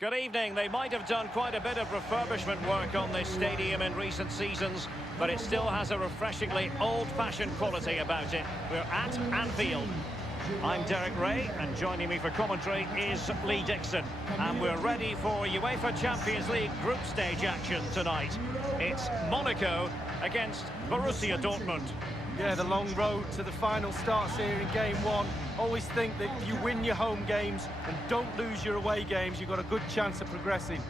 Good evening. They might have done quite a bit of refurbishment work on this stadium in recent seasons, but it still has a refreshingly old-fashioned quality about it. We're at Anfield. I'm Derek Ray, and joining me for commentary is Lee Dixon. And we're ready for UEFA Champions League group stage action tonight. It's Monaco against Borussia Dortmund. Yeah, the long road to the final starts here in game one. Always think that if you win your home games and don't lose your away games, you've got a good chance of progressing.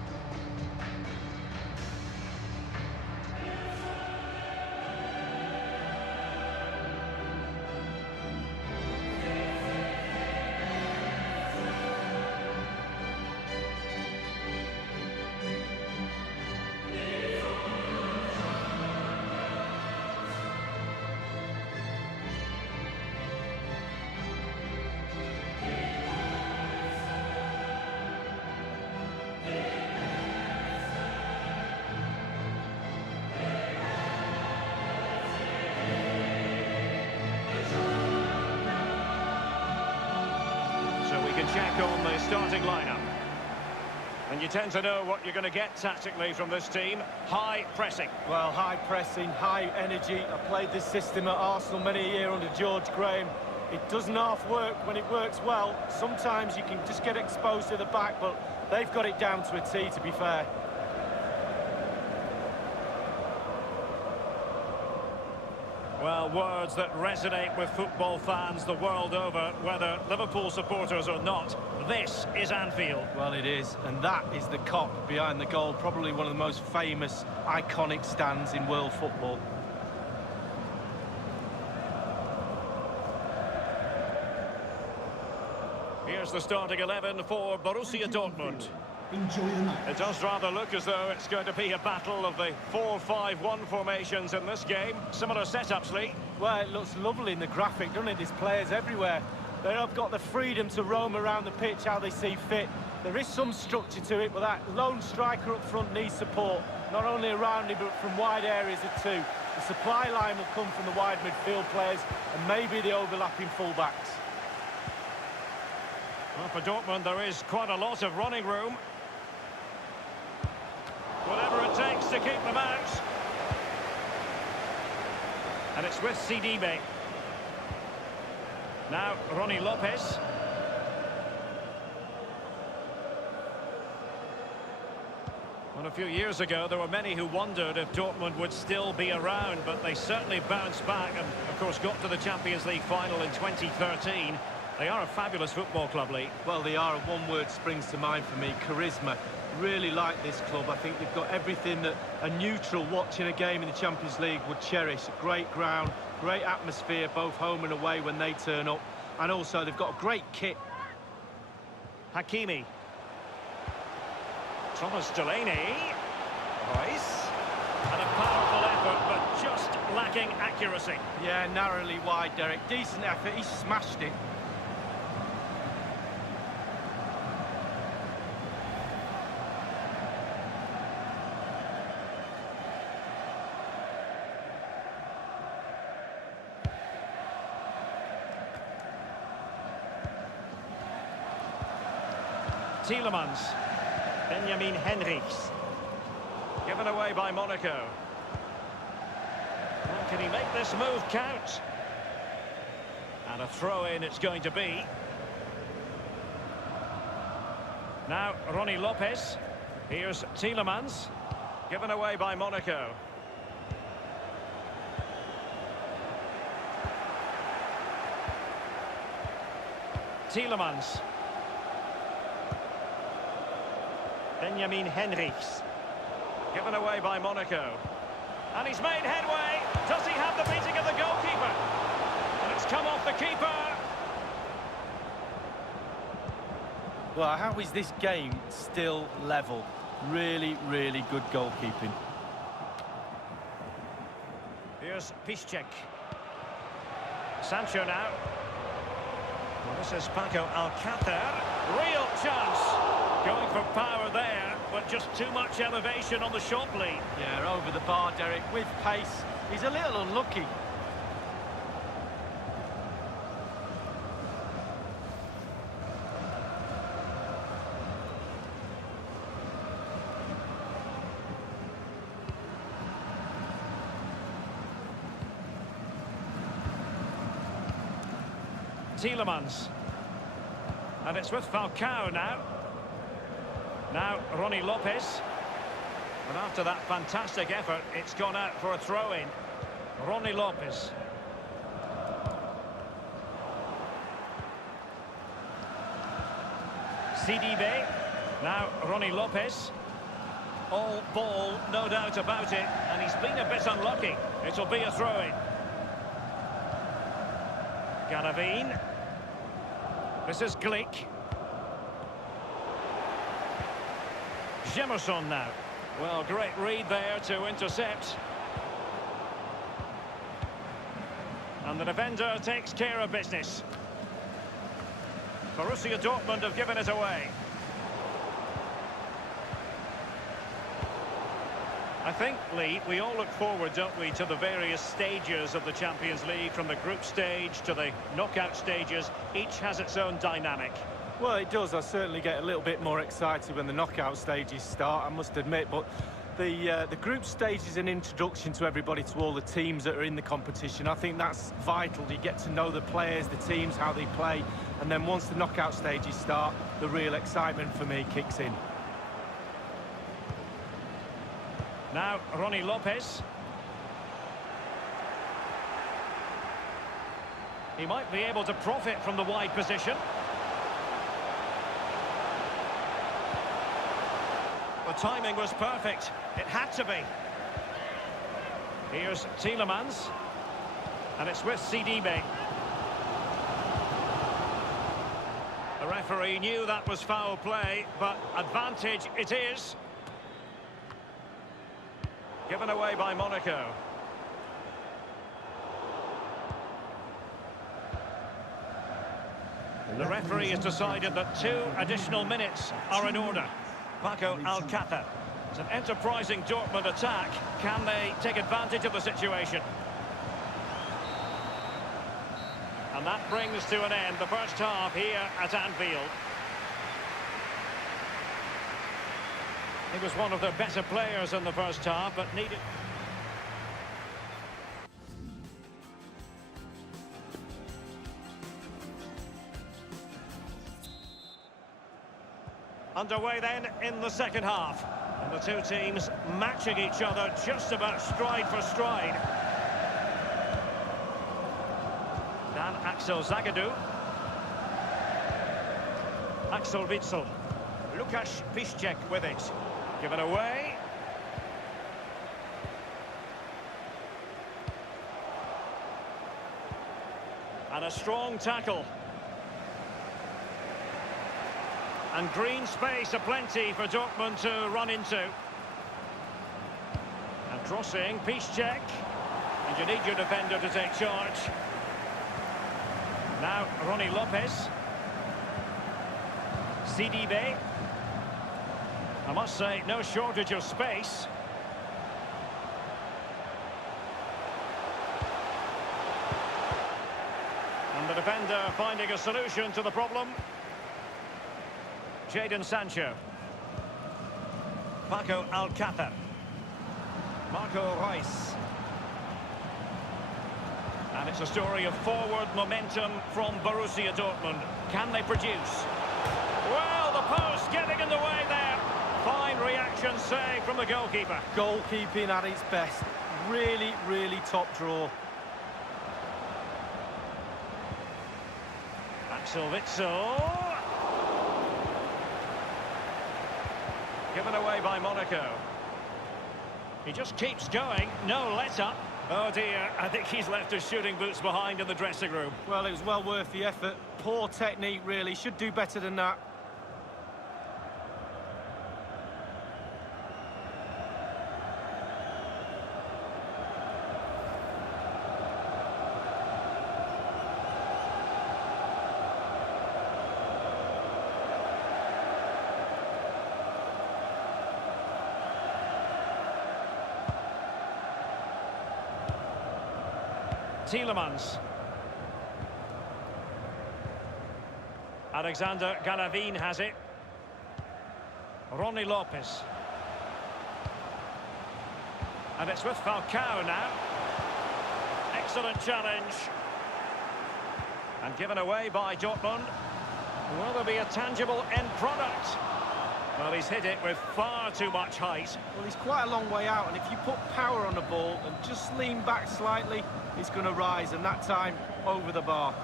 Check on the starting lineup. And you tend to know what you're going to get tactically from this team. High pressing. Well, high pressing, high energy. I played this system at Arsenal many a year under George Graham. It doesn't half work when it works well. Sometimes you can just get exposed to the back, but they've got it down to a T, to be fair. Well, words that resonate with football fans the world over, whether Liverpool supporters or not. This is Anfield. Well, it is, and that is the cop behind the goal, probably one of the most famous, iconic stands in world football. Here's the starting 11 for Borussia Dortmund. Enjoy the match. It does rather look as though it's going to be a battle of the 4-5-1 formations in this game. Similar setups, Lee. Well, it looks lovely in the graphic, doesn't it? There's players everywhere. They've got the freedom to roam around the pitch how they see fit. There is some structure to it, but that lone striker up front needs support, not only around him, but from wide areas too. The supply line will come from the wide midfield players and maybe the overlapping full-backs. Well, for Dortmund, there is quite a lot of running room. Whatever it takes to keep them out. And it's with Sidibe. Now, Ronnie Lopez. Well, a few years ago, there were many who wondered if Dortmund would still be around, but they certainly bounced back and, of course, got to the Champions League final in 2013. They are a fabulous football club, Lee. Well, they are. One word springs to mind for me, charisma. Really like this club. I think they've got everything that a neutral watching a game in the Champions League would cherish. Great ground, great atmosphere, both home and away when they turn up. And also, they've got a great kit. Hakimi. Thomas Delaney. Royce. And a powerful effort, but just lacking accuracy. Yeah, narrowly wide, Derek. Decent effort. He smashed it. Tielemans. Benjamin Henrichs. Given away by Monaco. Well, can he make this move count? And a throw-in it's going to be. Now, Ronnie Lopez. Here's Tielemans. Given away by Monaco. Tielemans. Benjamin Henrichs. Given away by Monaco. And he's made headway. Does he have the beating of the goalkeeper? And it's come off the keeper. Well, how is this game still level? Really, really good goalkeeping. Here's Piszczek. Sancho now. Well, this is Paco Alcácer. Real chance. Going for power there, but just too much elevation on the shot lead. Yeah, over the bar, Derek, with pace. He's a little unlucky. Tielemans. And it's with Falcao now. Now Ronnie Lopez. And after that fantastic effort, it's gone out for a throw-in. Ronnie Lopez. CDB. Now Ronnie Lopez. All ball, no doubt about it. And he's been a bit unlucky. It'll be a throw-in. Garavine. This is Glick. Jemerson now. Well, great read there to intercept. And the defender takes care of business. Borussia Dortmund have given it away. I think, Lee, we all look forward, don't we, to the various stages of the Champions League, from the group stage to the knockout stages. Each has its own dynamic. Well, it does. I certainly get a little bit more excited when the knockout stages start, I must admit. But the group stage is an introduction to everybody, to all the teams that are in the competition. I think that's vital. You get to know the players, the teams, how they play. And then once the knockout stages start, the real excitement for me kicks in. Now, Ronnie Lopez. He might be able to profit from the wide position. The timing was perfect. It had to be. Here's Tielemans. And it's with CDB. The referee knew that was foul play, but advantage it is. Given away by Monaco. The referee has decided that 2 additional minutes are in order. Paco Alcácer. It's an enterprising Dortmund attack. Can they take advantage of the situation? And that brings to an end the first half here at Anfield. He was one of their better players in the first half, but needed... Underway then in the second half. And the two teams matching each other just about stride for stride. Dan Axel Zagadou. Axel Witsel. Lukasz Piszczek with it. Given away. And a strong tackle. And green space aplenty for Dortmund to run into. And crossing, Piszczek. And you need your defender to take charge. Now Ronnie Lopez. CDB. I must say, no shortage of space. And the defender finding a solution to the problem. Jadon Sancho. Paco Alcácer. Marco Reus. And it's a story of forward momentum from Borussia Dortmund. Can they produce? Well, the post getting in the way there. Fine reaction save from the goalkeeper. Goalkeeping at its best. Really, really top draw. Axel Witsel. Given away by Monaco. He just keeps going. No let-up. Oh dear, I think he's left his shooting boots behind in the dressing room. Well, it was well worth the effort. Poor technique, really. Should do better than that. Tielemans. Alexander Garavine has it. Ronnie Lopez. And it's with Falcao now. Excellent challenge. And given away by Dortmund. Will there be a tangible end product? Well, he's hit it with far too much height. Well, he's quite a long way out, and if you put power on the ball and just lean back slightly, it's going to rise, and that time over the bar.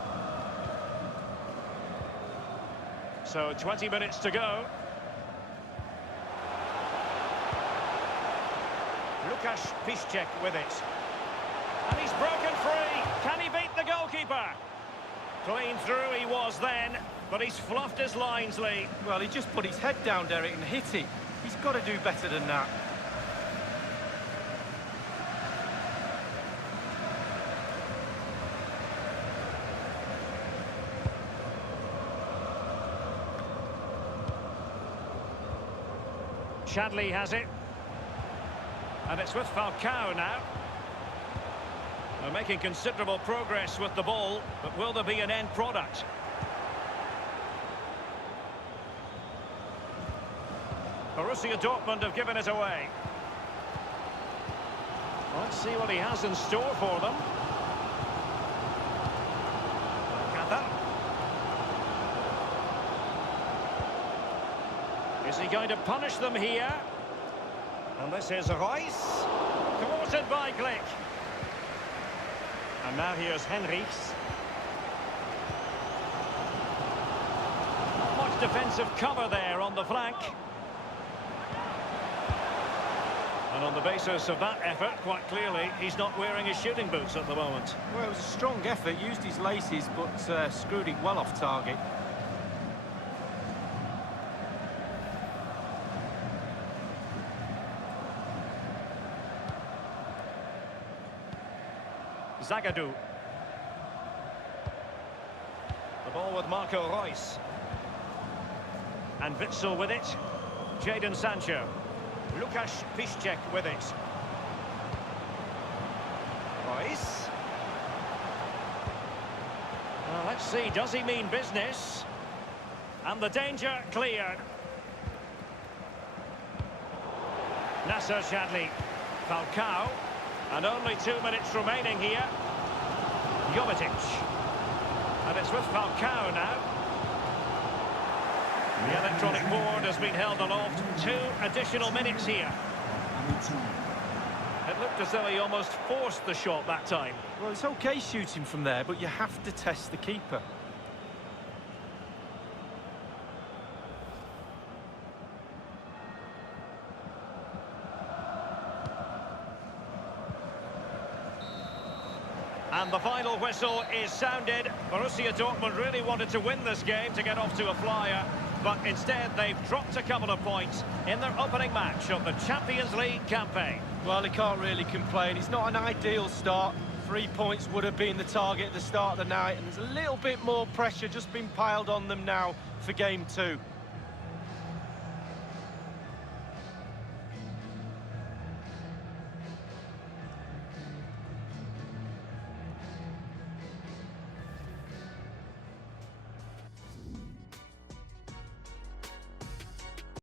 So 20 minutes to go. Łukasz Piszczek with it. And he's broken free. Can he beat the goalkeeper? Clean through he was then, but he's fluffed his lines, Lee. Well, he just put his head down, Derek, and hit it. He's got to do better than that. Chadley has it. And it's with Falcao now. They're making considerable progress with the ball, but will there be an end product? Borussia Dortmund have given it away. Let's see what he has in store for them. Katha. Is he going to punish them here? And this is Reus. Thwarted by Glick. And now here's Henrichs. Not much defensive cover there on the flank. And on the basis of that effort, quite clearly, he's not wearing his shooting boots at the moment. Well, it was a strong effort, used his laces, but screwed it well off target. Zagadou. The ball with Marco Reus. And Witsel with it. Jadon Sancho. Łukasz Piszczek with it. Reus. Well, let's see, does he mean business? And the danger cleared. Nasser Chadli. Falcao. And only 2 minutes remaining here. Jovetic. And it's with Falcao now. The electronic board has been held aloft. 2 additional minutes here. It looked as though he almost forced the shot that time. Well, it's okay shooting from there, but you have to test the keeper. And the final whistle is sounded. Borussia Dortmund really wanted to win this game to get off to a flyer, but instead they've dropped a couple of points in their opening match of the Champions League campaign. Well, he can't really complain. It's not an ideal start. 3 points would have been the target at the start of the night, and there's a little bit more pressure just been piled on them now for game 2.